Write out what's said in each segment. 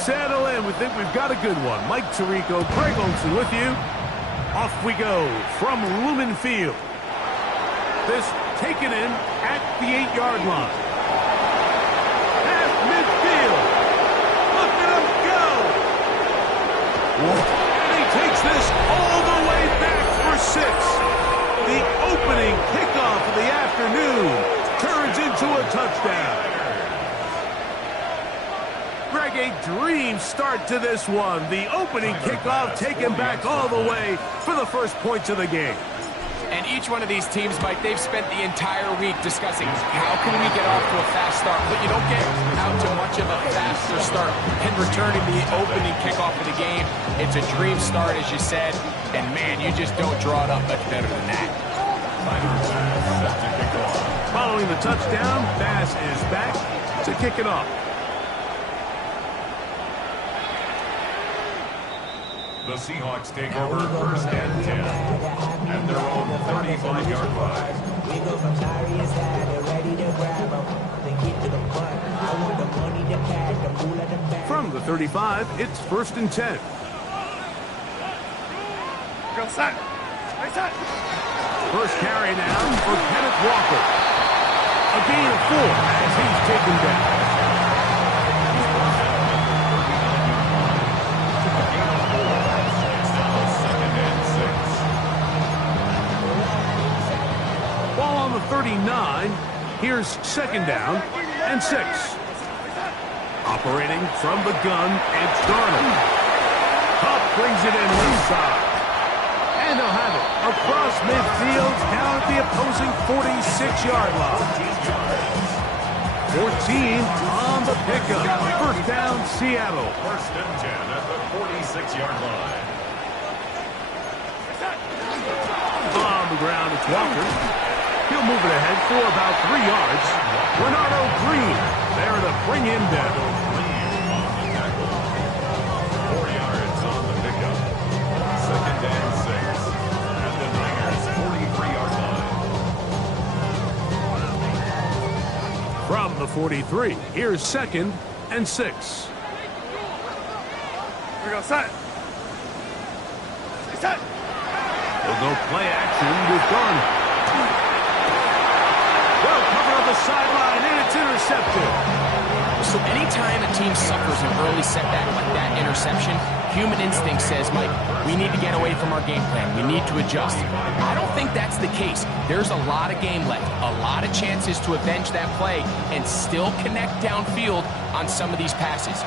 settle in. We think we've got a good one. Mike Tirico, Greg Olson with you. Off we go from Lumen Field. This taken in at the 8-yard line. At midfield. Look at him go. And he takes this all the way back for 6. The opening kickoff of the afternoon turns into a touchdown. Greg, a dream start to this one. The opening kickoff taken back all the way for the first points of the game. And each one of these teams, Mike, they've spent the entire week discussing how can we get off to a fast start. But you don't get out to much of a faster start in returning the opening kickoff of the game. It's a dream start, as you said. And, man, you just don't draw it up much better than that. Following the touchdown, Bass is back to kick it off. The Seahawks take over first and 10 at their own 35-yard line. We go from sorry inside, they're ready to grab them. Then get to the front. I want the money, the cash, the fool at the back. From the 35, it's first and 10. Go set. Right set. First carry now for Kenneth Walker. A gain of 4 as he's taken down. Ball on the 39. Here's second down and 6. Operating from the gun, it's Darnold. Huff brings it in left side. And they'll have it across midfield down at the opposing 46-yard line. 14 on the pickup. First down, Seattle. First and 10 at the 46-yard line. On the ground, it's Walker. He'll move it ahead for about 3 yards. Renardo Green there to bring him down. 4 yards on the pickup. Second and 6 at the Niners' 43-yard line. From the 43, here's second and 6. We go set. Set. We'll go play action with Darnold. Well covered on the sideline, and it's intercepted. So anytime a team suffers an early setback like that interception, human instinct says, Mike, we need to get away from our game plan. We need to adjust. I don't think that's the case. There's a lot of game left, a lot of chances to avenge that play and still connect downfield on some of these passes.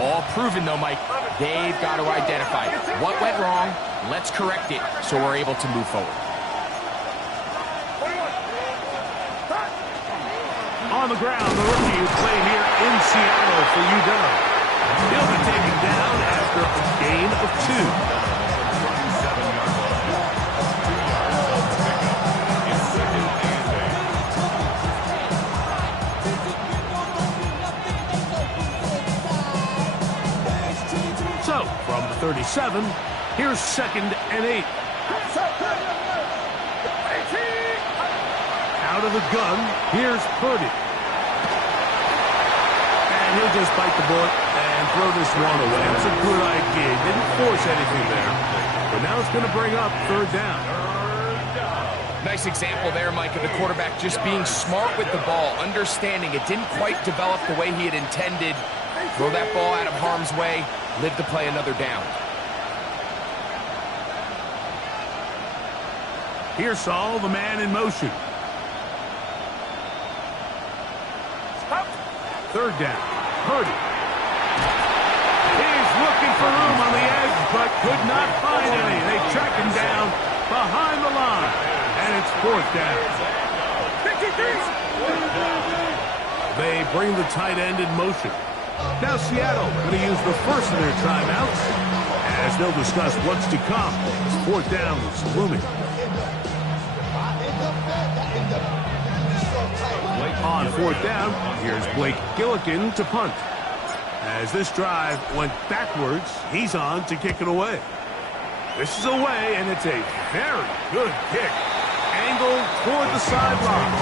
All proven, though, Mike. They've got to identify what went wrong. Let's correct it so we're able to move forward. On the ground, the rookie is playing here in Seattle for UW. He'll be taken down after a gain of 2. So, from the 37, here's second and 8. Out of the gun, here's Purdy. And he'll just bite the bullet and throw this one away. It's a good idea. Didn't force anything there. But now it's going to bring up third down. Nice example there, Mike, of the quarterback just being smart with the ball, understanding it didn't quite develop the way he had intended. Throw that ball out of harm's way, live to play another down. Here's Saul, the man in motion. Third down. Purdy. He's looking for room on the edge, but could not find any. They track him down behind the line. And it's fourth down. 53. They bring the tight end in motion. Now Seattle going to use the first of their timeouts as they'll discuss what's to come. Fourth down is looming. On fourth down, here's Blake Gillikin to punt. As this drive went backwards, he's on to kick it away. This is away, and it's a very good kick. Angled toward the sideline.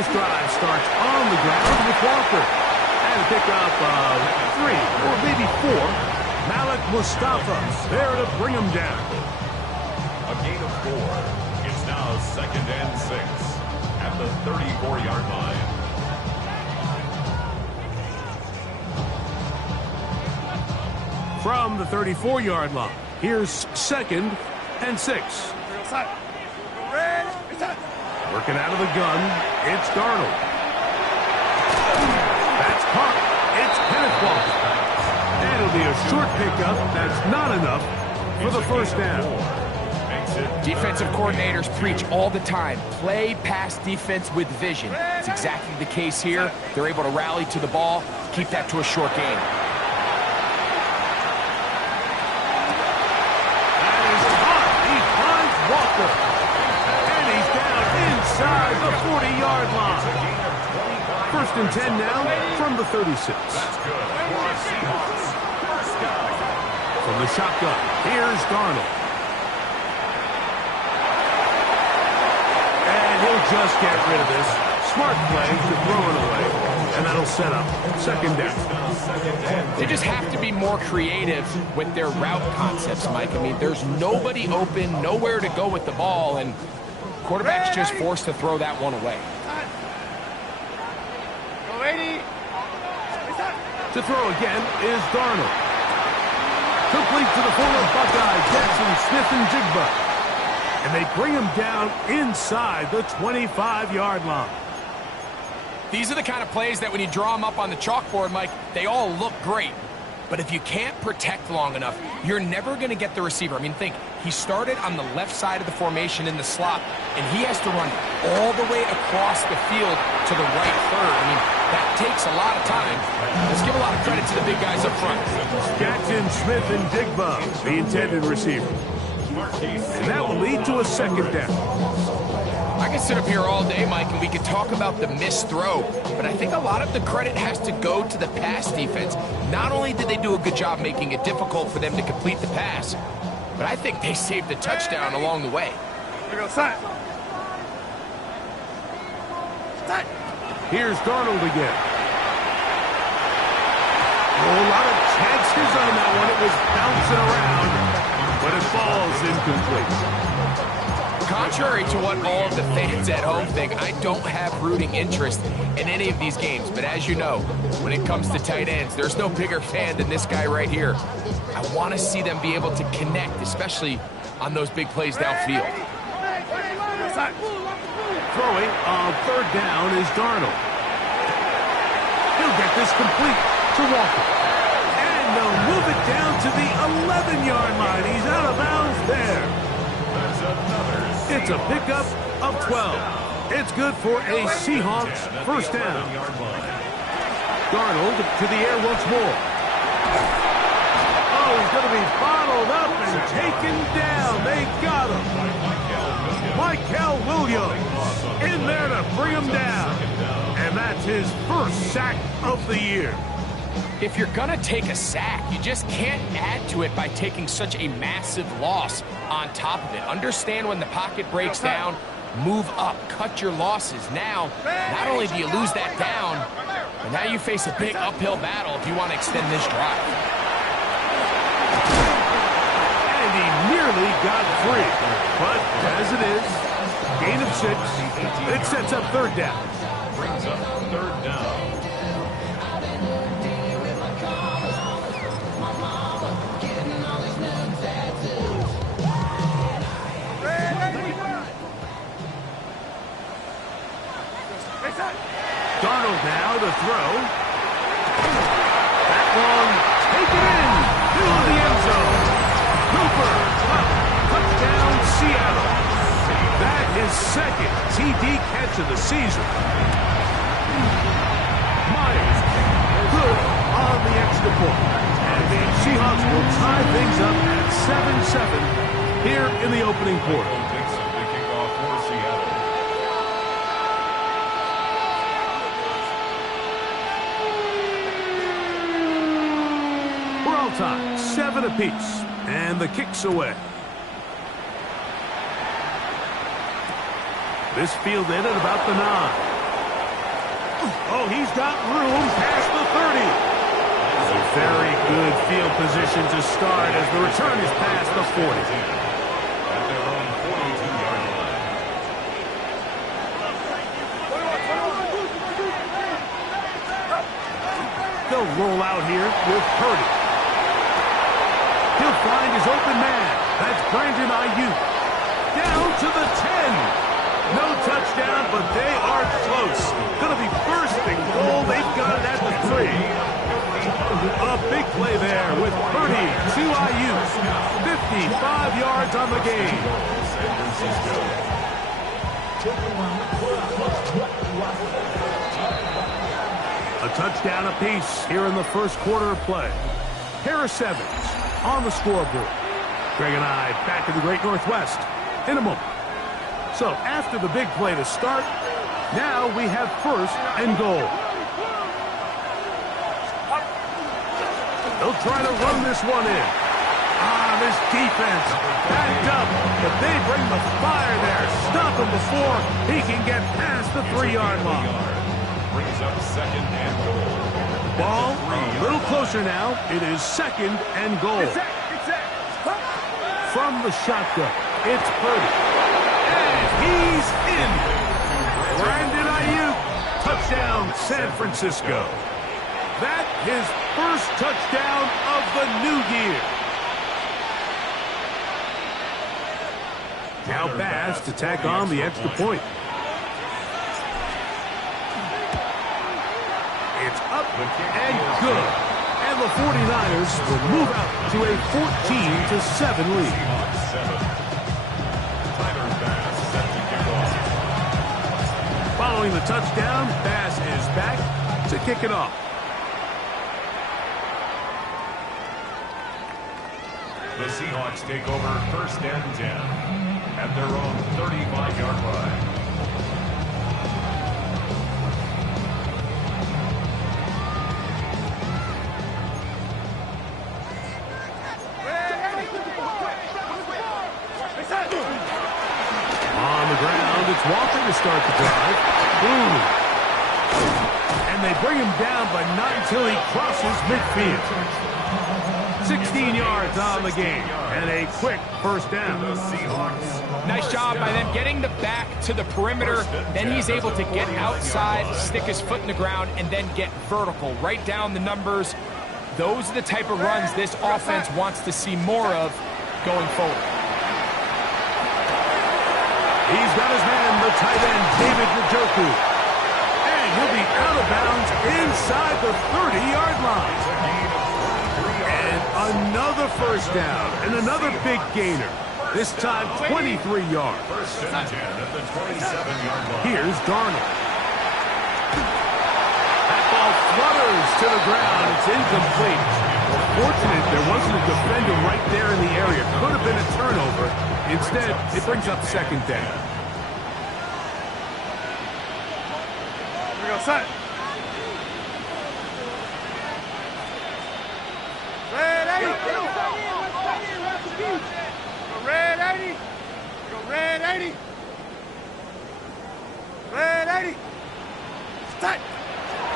This drive starts on the ground with Walker. And a pickup of 3 or maybe 4. Malik Mustafa there to bring him down. A gain of 4. It's now 2nd and 6 at the 34-yard line. From the 34-yard line, here's 2nd and 6. Working out of the gun, it's Darnold. That's caught. It's Kenneth Walker. And it'll be a short pickup. That's not enough for the first down. Defensive coordinators preach all the time. Play pass defense with vision. It's exactly the case here. They're able to rally to the ball, keep that to a short game. That is caught. He finds Walker. And he's down inside the 40-yard line. 1st and 10 now from the 36. That's good for a Seahawks. First down. From the shotgun, here's Darnold. And he'll just get rid of this. Smart play to throw it away. And that'll set up 2nd down. They just have to be more creative with their route concepts, Mike. I mean, there's nobody open, nowhere to go with the ball, and quarterback's just forced to throw that one away. To throw again is Darnold. Complete to the former Buckeye, Jackson Smith-Njigba. And they bring him down inside the 25-yard line. These are the kind of plays that when you draw them up on the chalkboard, Mike, they all look great. But if you can't protect long enough, you're never going to get the receiver. I mean, think, he started on the left side of the formation in the slot, and he has to run all the way across the field to the right third. I mean, that takes a lot of time. Let's give a lot of credit to the big guys up front. Jackson Smith-Njigba, the intended receiver. And that will lead to a 2nd down. I can sit up here all day, Mike, and we could talk about the missed throw, but I think a lot of the credit has to go to the pass defense. Not only did they do a good job making it difficult for them to complete the pass, but I think they saved a touchdown along the way. Here's Darnold again. Oh, a lot of chances on that one. It was bouncing around, but it falls incomplete. Contrary to what all of the fans at home think, I don't have rooting interest in any of these games. But as you know, when it comes to tight ends, there's no bigger fan than this guy right here. I want to see them be able to connect, especially on those big plays downfield. Throwing on 3rd down is Darnold. He'll get this complete to Walker. And they'll move it down to the 11-yard line. He's out of bounds there. It's a pickup of 12. It's good for a Seahawks first down. Darnold to the air once more. Oh, he's going to be bottled up and taken down. They got him. Myles Williams in there to bring him down. And that's his 1st sack of the year. If you're going to take a sack, you just can't add to it by taking such a massive loss on top of it. Understand when the pocket breaks down, move up, cut your losses. Now, not only do you lose that down, but now you face a big uphill battle if you want to extend this drive. And he nearly got free. But as it is, gain of 6, it sets up 3rd down. Brings up 3rd down. Darnold now to throw. That one taken in to the end zone. Cooper, touchdown Seattle. That is 2nd TD catch of the season. Myles, good on the extra point. And the Seahawks will tie things up at 7-7 here in the opening quarter. Time, 7 apiece, and the kick's away. This fielded at about the 9. Oh, he's got room past the 30. A very good field position to start as the return is past the 40. At their own 42-yard line. They'll roll out here with Purdy. He'll find his open man. That's Brandon Ayuk. Down to the 10. No touchdown, but they are close. Going to be first and goal. They've got it at the 3. A big play there with Purdy to Ayuk. 55 yards on the game. San Francisco. A touchdown apiece here in the first quarter of play. Harris Evans on the scoreboard. Greg and I back in the Great Northwest in a moment. So after the big play to start, now we have first and goal. They'll try to run this one in. This defense backed up, but they bring the fire there. Stop him before he can get past the 3-yard line. Brings up second and goal. Ball a little closer now. It is second and goal. From the shotgun, it's Purdy. And he's in. Brandon Ayuk. Touchdown, San Francisco. That his first touchdown of the new year. Now Bass to tack on the extra point. It's up and good. And the 49ers will move out to a 14-7 lead. Following the touchdown, Bass is back to kick it off. The Seahawks take over first and 10 at their own 35-yard line. On the ground, it's Walker to start the drive. Ooh. And they bring him down, but not until he crosses midfield. 16 yards on the game, and a quick first down. The Seahawks. Nice job by them getting the back to the perimeter. Then he's able to get outside, stick his foot in the ground, and then get vertical. Right down the numbers. Those are the type of runs this offense wants to see more of going forward. He's got his man, the tight end, David Njoku. And he'll be out of bounds inside the 30-yard line. And another first down, and another big gainer. This time, 23 yards. First and 10 at the 27-yard line. Here's Darnold. That ball flutters to the ground. It's incomplete. Fortunate there wasn't a defender right there in the area. Could have been a turnover. Instead, it brings up second down. Here we go, son. Red 80. Go red 80. Go red 80. Red 80. Start.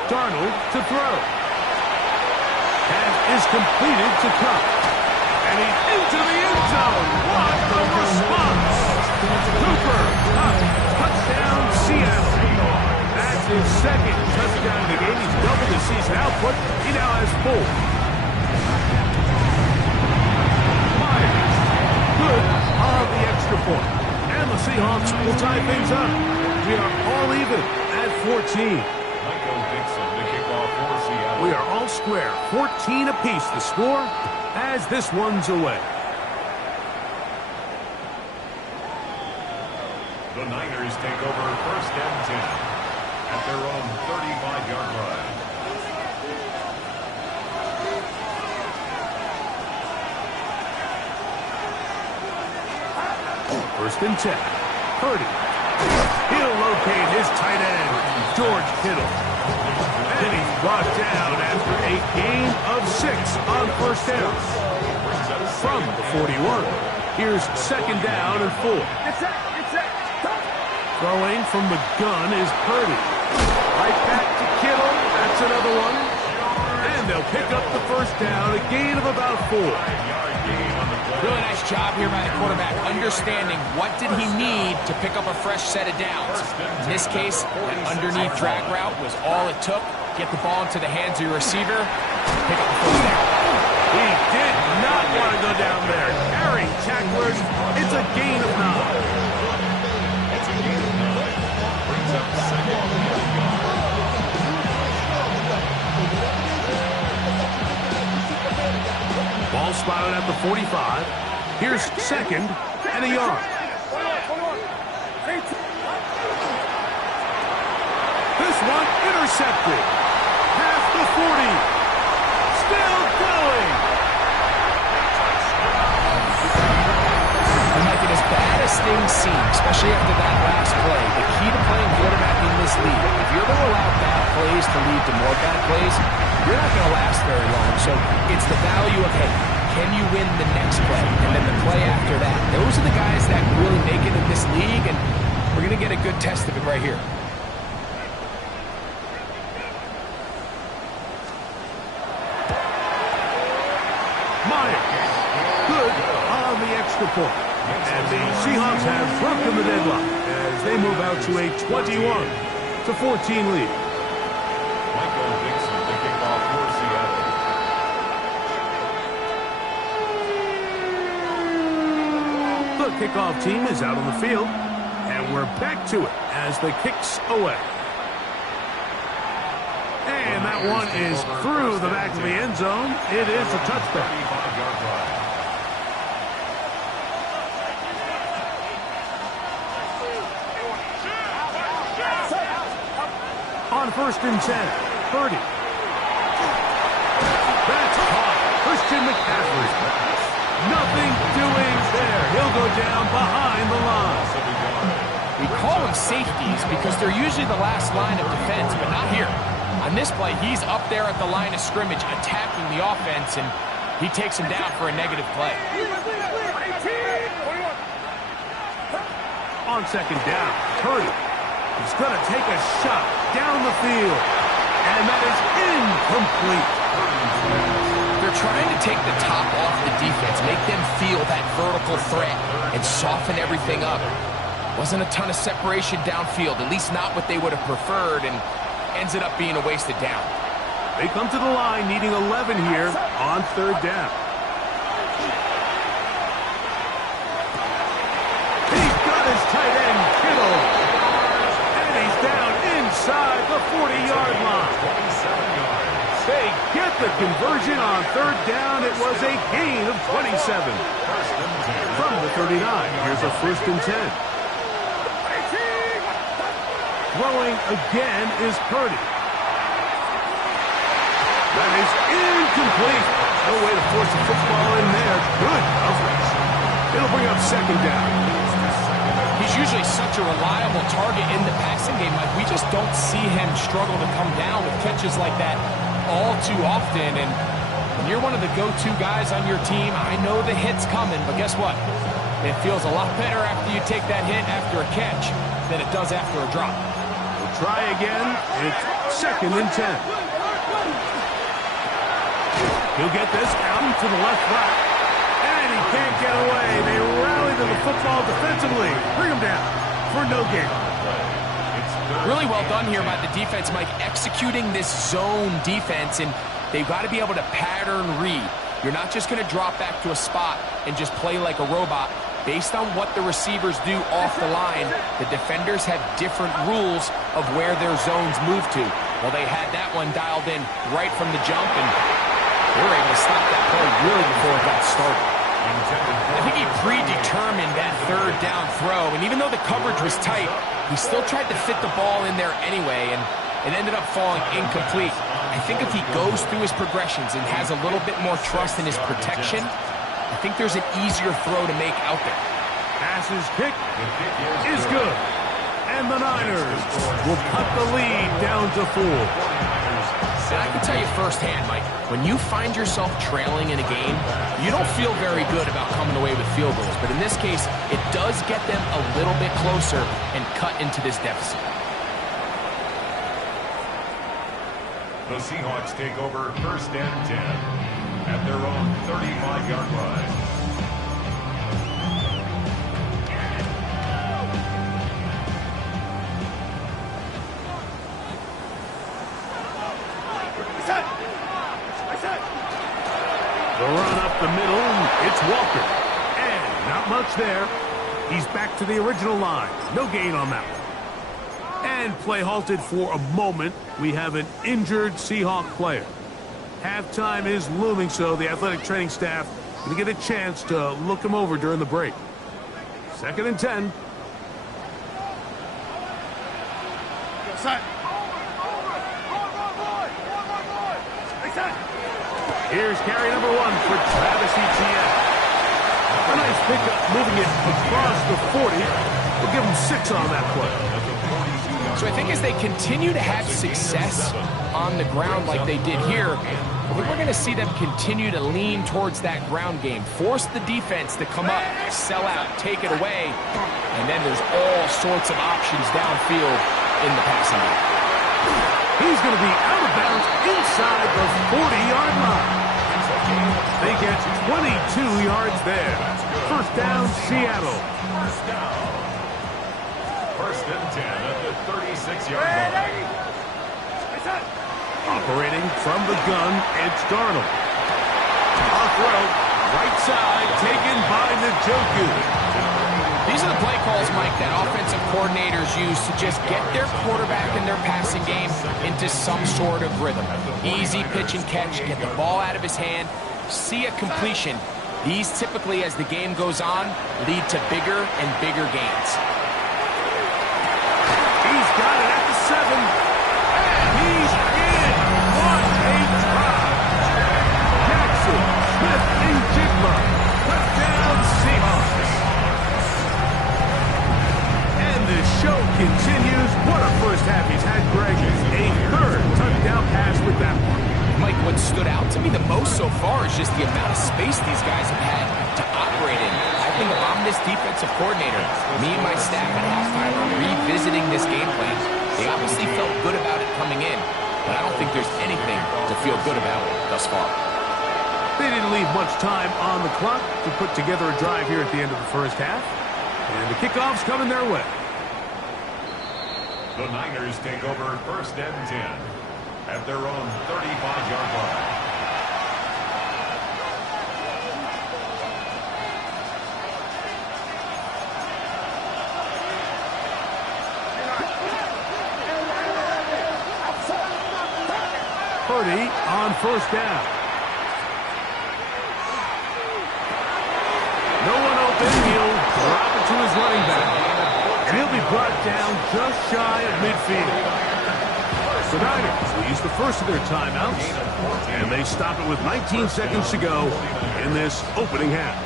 Darnold to throw. Pass is completed to Cup. And he's into the end zone. What a response. Cooper Cup. Touchdown, Seattle. That's his second touchdown of the game. He's doubled his season output. He now has 4. Myles. Good on the extra point. And the Seahawks will tie things up. We are all even at 14. We are all square, 14 apiece the score as this one's away. The Niners take over first and 10 at their own 35-yard line. First and 10. Purdy. He'll locate his tight end, George Kittle. And he's brought down after a gain of 6 on first down. From the 41. Here's second down and 4. Throwing from the gun is Purdy. Right back to Kittle. That's another one. And they'll pick up the first down, a gain of about 4. Really nice job here by the quarterback, understanding what did he need to pick up a fresh set of downs. In this case, that underneath drag route was all it took. Get the ball into the hands of your receiver, pick up the first down. He did not want to go down there. Carrying tacklers, it's a gain of 9. It's a gain of 9. Brings up second and goal. Ball spotted at the 45. Here's second and a yard. This one intercepted. Past the 40. Still going. And like, as bad as things seem, especially after that last play, the key to playing quarterback in this league, if you're going to allow bad plays to lead to more bad plays, you're not going to last very long. So it's the value of, hey, can you win the next play? And then the play after that. Those are the guys that really make it in this league, and we're going to get a good test of it right here. Myles. Good on the extra point. And the Seahawks have broken the deadlock as they move out to a 21-14 lead. The kickoff team is out on the field, and we're back to it as the kick's away. And that one is through the back of the end zone. It is a touchdown. On 1st and 10, 30. That's caught. Christian McCaffrey. Nothing doing there. He'll go down behind the line. We call them safeties because they're usually the last line of defense, but not here. On this play, he's up there at the line of scrimmage attacking the offense, and he takes him down for a negative play. On 2nd down, Curry. He's going to take a shot down the field, and that is incomplete. They're trying to take the top off the defense, make them feel that vertical threat, and soften everything up. Wasn't a ton of separation downfield, at least not what they would have preferred, and ends it up being a wasted down. They come to the line needing 11 here on 3rd down. He's got his tight end, Kittle. And he's down inside the 40-yard line. They get the conversion on 3rd down. It was a gain of 27. From the 39, here's a 1st and 10. Throwing again is Purdy. That is incomplete. No way to force a football in there. Good coverage. It'll bring up 2nd down. He's usually such a reliable target in the passing game. Like, we just don't see him struggle to come down with catches like that all too often. And when you're one of the go-to guys on your team, I know the hit's coming, but guess what? It feels a lot better after you take that hit after a catch than it does after a drop. We'll try again. It's 2nd and 10. He'll get this out to the left flat. And he can't get away. They rally to the football defensively. Bring him down for no gain. Really well done here by the defense, Mike, executing this zone defense, and they've got to be able to pattern read. You're not just going to drop back to a spot and just play like a robot. Based on what the receivers do off the line, the defenders have different rules of where their zones move to. Well, they had that one dialed in right from the jump, and they were able to stop that play really before it got started. I think he predetermined that 3rd down throw, and even though the coverage was tight, he still tried to fit the ball in there anyway, and it ended up falling incomplete. I think if he goes through his progressions and has a little bit more trust in his protection, I think there's an easier throw to make out there. Passes kick is good. And the Niners will cut the lead down to 4. And I can tell you firsthand, Mike, when you find yourself trailing in a game, you don't feel very good about coming away with field goals. But in this case, it does get them a little bit closer and cut into this deficit. The Seahawks take over 1st and 10 at their own 35-yard line. The run up the middle, it's Walker. And not much there. He's back to the original line. No gain on that one. And play halted for a moment. We have an injured Seahawk player. Halftime is looming, so the athletic training staff going to get a chance to look him over during the break. 2nd and 10. Here's carry number 1 for Travis Etienne. A nice pickup, moving it across the 40. We'll give him 6 on that play. So I think as they continue to have success on the ground like they did here, I think we're going to see them continue to lean towards that ground game. Force the defense to come up, sell out, take it away, and then there's all sorts of options downfield in the passing game. He's going to be out of bounds inside the 40-yard line. They get 22 yards there. 1st down, Seattle. 1st and 10 at the 36-yard line. Operating from the gun, it's Darnold. Off route, right side, taken by Njoku. These are the play calls, Mike, that offensive coordinators use to just get their quarterback and their passing game into some sort of rhythm. Easy pitch and catch, get the ball out of his hand, see a completion. These typically, as the game goes on, lead to bigger and bigger gains. He's got it at the 7. And he's in. What a drive. Jackson, Smith, and Jigma. Touchdown, Seahawks. And the show continues. What a first half he's had, Greg. A 3rd touchdown pass with that one. Mike, what stood out to me the most so far is just the amount of space these guys have had to operate in. I think if I'm this defensive coordinator, me and my staff at halftime are revisiting this game plan. They obviously felt good about it coming in, but I don't think there's anything to feel good about thus far. They didn't leave much time on the clock to put together a drive here at the end of the first half. And the kickoff's coming their way. The Niners take over 1st and 10 at their own 35-yard line. Purdy on 1st down. No one open. He'll drop it to his running back. And he'll be brought down just shy of midfield. The Niners will use the first of their timeouts, and they stop it with 19 seconds to go in this opening half.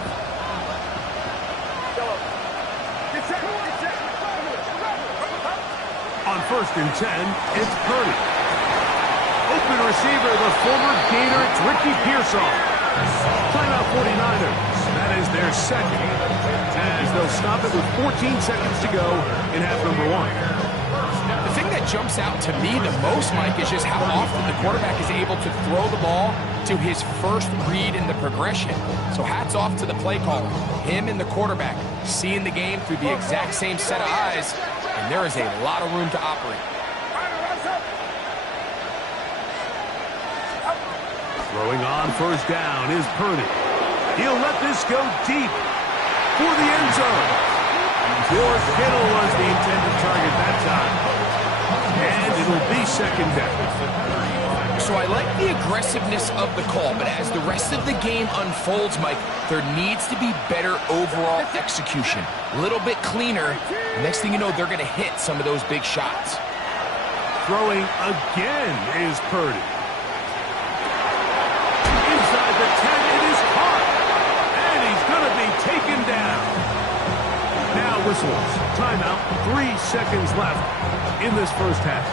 On 1st and 10, it's Purdy. Open receiver, the former Gator, it's Ricky Pearsall. Timeout 49ers. That is their 2nd, as they'll stop it with 14 seconds to go in half number 1. The thing that jumps out to me the most, Mike, is just how often the quarterback is able to throw the ball to his first read in the progression. So hats off to the play caller. Him and the quarterback seeing the game through the exact same set of eyes, and there is a lot of room to operate. Throwing on 1st down is Purdy. He'll let this go deep for the end zone. George Kittle was the intended target that time. And it'll be 2nd down. So I like the aggressiveness of the call, but as the rest of the game unfolds, Mike, there needs to be better overall execution. A little bit cleaner. Next thing you know, they're going to hit some of those big shots. Throwing again is Purdy. Inside the 10, it is caught. And he's going to be taken down. Now whistles. Timeout. 3 seconds left in this first half.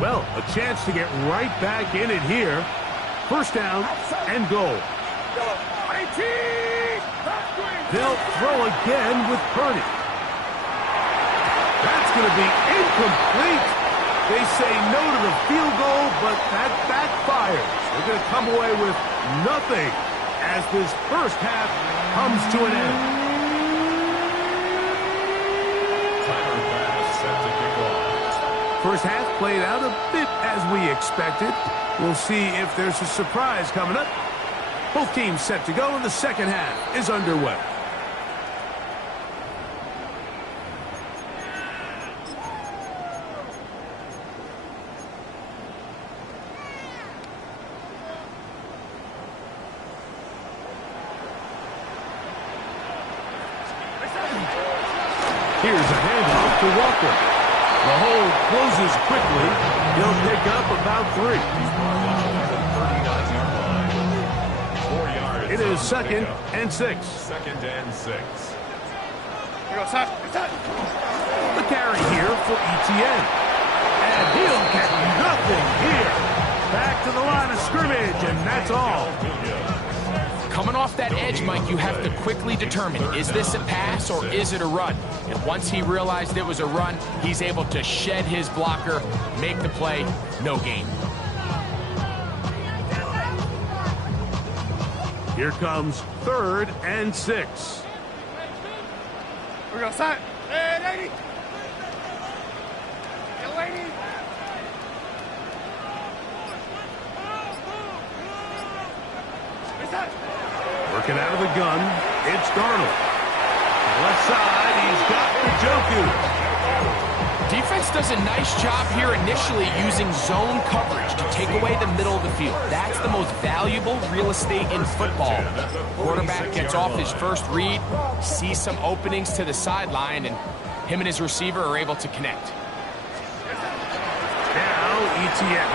Well, a chance to get right back in it here. 1st down and goal. 18! They'll throw again with Purdy. That's going to be incomplete. They say no to the field goal, but that backfires. They're going to come away with nothing as this first half comes to an end. Timer pass set to kick off. First half played out a bit as we expected. We'll see if there's a surprise coming up. Both teams set to go, and the second half is underway. Here's a handoff to Walker. The hold closes quickly. He'll pick up about 3. 4 yards. It is on second pickup. and 6. Second and 6. The carry here for ETN. And he'll get nothing here. Back to the line of scrimmage, and that's all. Coming off that edge, Mike, you have to quickly determine, is this a pass or is it a run? And once he realized it was a run, he's able to shed his blocker, make the play, no gain. Here comes 3rd and 6. We're going to start. Hey, lady. Hey, lady. Working out of the gun, it's Darnold. Left side, he's got Njoku. Defense does a nice job here initially using zone coverage to take away the middle of the field. That's the most valuable real estate in football. Quarterback gets off his first read, sees some openings to the sideline, and him and his receiver are able to connect. Now, ETN.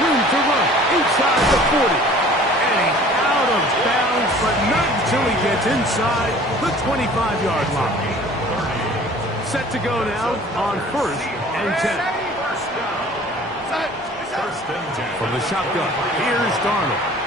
Room to run inside the 40. And he's out of bounds, but not until he gets inside the 25-yard line. Set to go now on 1st and 10. First and 10. From the shotgun, here's Darnold.